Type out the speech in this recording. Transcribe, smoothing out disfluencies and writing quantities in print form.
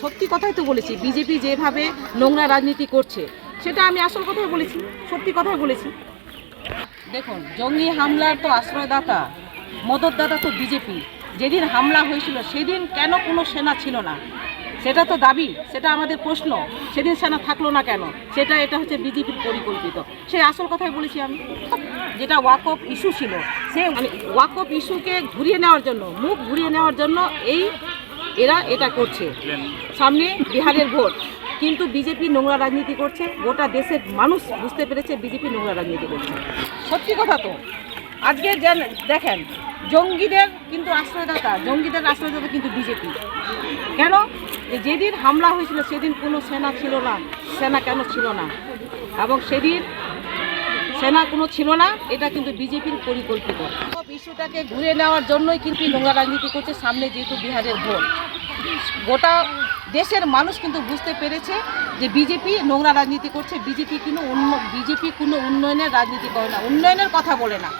সত্যি কথাই তো বলেছি, বিজেপি যেভাবে নোংরা রাজনীতি করছে সেটা আমি আসল কথাই বলেছি, সত্যি কথাই বলেছি। দেখুন, জঙ্গি হামলার তো আশ্রয়দাতা মদতদাতা তো বিজেপি। যেদিন হামলা হয়েছিল সেদিন কেন কোনো সেনা ছিল না, সেটা তো দাবি, সেটা আমাদের প্রশ্ন। সেদিন সেনা থাকলো না কেন? এটা হচ্ছে বিজেপির পরিকল্পিত। সেই আসল কথাই বলেছি আমি। যেটা ওয়াকফ ইস্যু ছিল, সে ওয়াকফ ইস্যুকে ঘুরিয়ে নেওয়ার জন্য, মুখ ঘুরিয়ে নেওয়ার জন্য এরা এটা করছে। সামনে বিহারের ভোট, কিন্তু বিজেপি নোংরা রাজনীতি করছে। গোটা দেশের মানুষ বুঝতে পেরেছে বিজেপি নোংরা রাজনীতি করছে। সত্যি কথা তো। আজকে দেখেন, জঙ্গিদের কিন্তু আশ্রয়দাতা কিন্তু বিজেপি। কেন? যেদিন হামলা হয়েছিল সেদিন কোনো সেনা ছিল না। সেনা কেন ছিল না? এবং সেদিন সেনা কোনো ছিল না, এটা কিন্তু বিজেপির পরিকল্পিত। সব ইস্যুটাকে ঘুরে নেওয়ার জন্যই কিন্তু নোংরা রাজনীতি করছে। সামনে যেহেতু বিহারের ভোট, গোটা দেশের মানুষ কিন্তু বুঝতে পেরেছে যে বিজেপি নোংরা রাজনীতি করছে। বিজেপি কোনো উন্নয়নের রাজনীতি করে না, উন্নয়নের কথা বলে না।